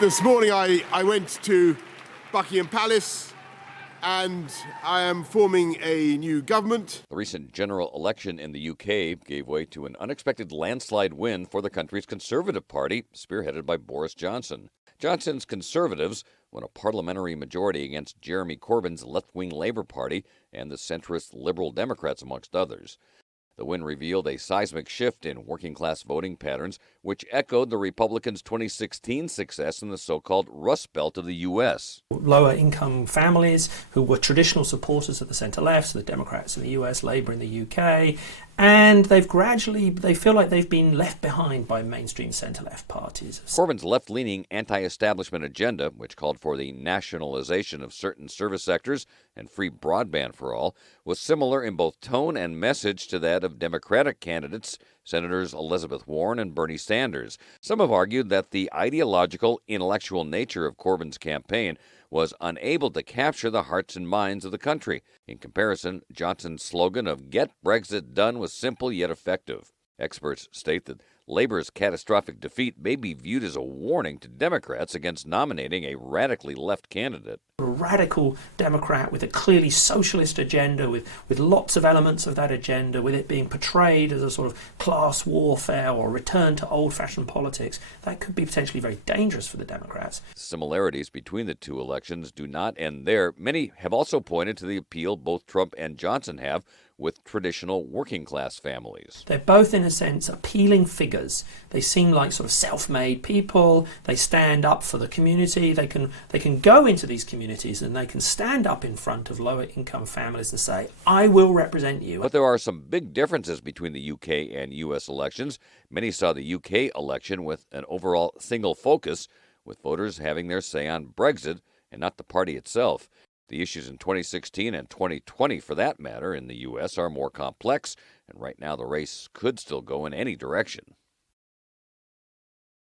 This morning I went to Buckingham Palace and I am forming a new government. The recent general election in the UK gave way to an unexpected landslide win for the country's Conservative Party, spearheaded by Boris Johnson. Johnson's Conservatives won a parliamentary majority against Jeremy Corbyn's left-wing Labour Party and the centrist Liberal Democrats, amongst others. The win revealed a seismic shift in working-class voting patterns, which echoed the Republicans' 2016 success in the so-called Rust Belt of the U.S. Lower-income families who were traditional supporters of the centre-left, so the Democrats in the U.S., Labour in the U.K., and they feel like they've been left behind by mainstream centre-left parties. Corbyn's left-leaning anti-establishment agenda, which called for the nationalization of certain service sectors and free broadband for all, was similar in both tone and message to that of Democratic candidates, Senators Elizabeth Warren and Bernie Sanders. Some have argued that the ideological, intellectual nature of Corbyn's campaign was unable to capture the hearts and minds of the country. In comparison, Johnson's slogan of "Get Brexit Done" was simple yet effective. Experts state that Labour's catastrophic defeat may be viewed as a warning to Democrats against nominating a radically left candidate. A radical Democrat with a clearly socialist agenda, with lots of elements of that agenda, with it being portrayed as a sort of class warfare or return to old-fashioned politics, that could be potentially very dangerous for the Democrats. Similarities between the two elections do not end there. Many have also pointed to the appeal both Trump and Johnson have with traditional working-class families. They're both, in a sense, appealing figures. They seem like sort of self-made people. They stand up for the community. They can go into these communities and they can stand up in front of lower-income families and say, "I will represent you." But there are some big differences between the UK and US elections. Many saw the UK election with an overall single focus, with voters having their say on Brexit and not the party itself. The issues in 2016 and 2020, for that matter, in the U.S. are more complex, and right now the race could still go in any direction.